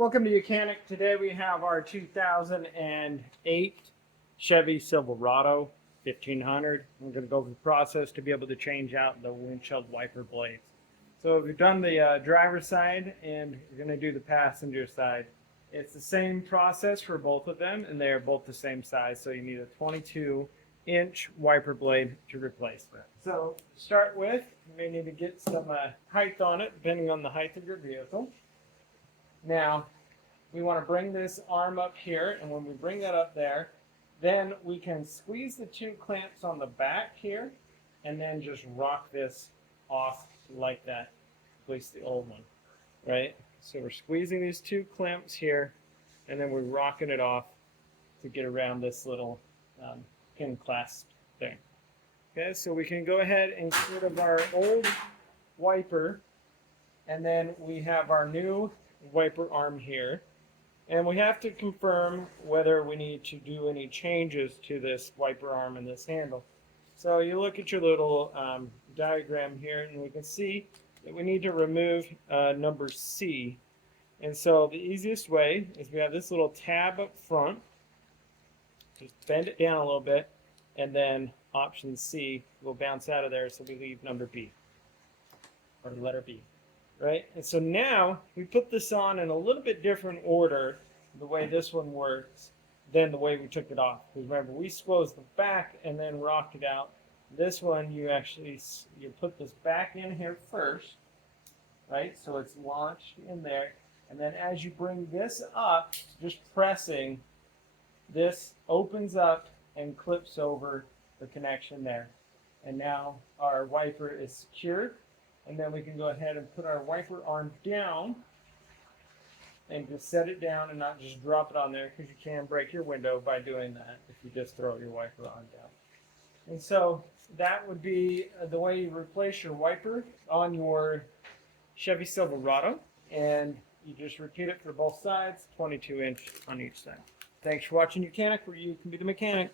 Welcome to Mechanic. Today we have our 2008 Chevy Silverado 1500. We're going to go over the process to be able to change out the windshield wiper blades. So we've done the driver's side and we're going to do the passenger side. It's the same process for both of them and they are both the same size. So you need a 22-inch wiper blade to replace that. So to start with, you may need to get some height on it depending on the height of your vehicle. Now, we want to bring this arm up here, and when we bring that up there, then we can squeeze the two clamps on the back here, and then just rock this off like that, at least the old one, right? So we're squeezing these two clamps here, and then we're rocking it off to get around this little pin clasp thing. Okay, so we can go ahead and get rid of our old wiper, and then we have our new wiper arm here, and we have to confirm whether we need to do any changes to this wiper arm and this handle. So you look at your little diagram here and we can see that we need to remove number C. And so the easiest way is we have this little tab up front, just bend it down a little bit, and then option C will bounce out of there, so we leave number B, or the letter B. Right? And so now we put this on in a little bit different order, the way this one works, than the way we took it off. Because remember, we squoze the back and then rocked it out. This one, you put this back in here first, right? So it's launched in there. And then as you bring this up, just pressing, this opens up and clips over the connection there. And now our wiper is secured. And then we can go ahead and put our wiper arm down and just set it down and not just drop it on there, because you can break your window by doing that if you just throw your wiper arm down. And so that would be the way you replace your wiper on your Chevy Silverado. And you just repeat it for both sides, 22-inch on each side. Thanks for watching Mechanic, where you can be the mechanic.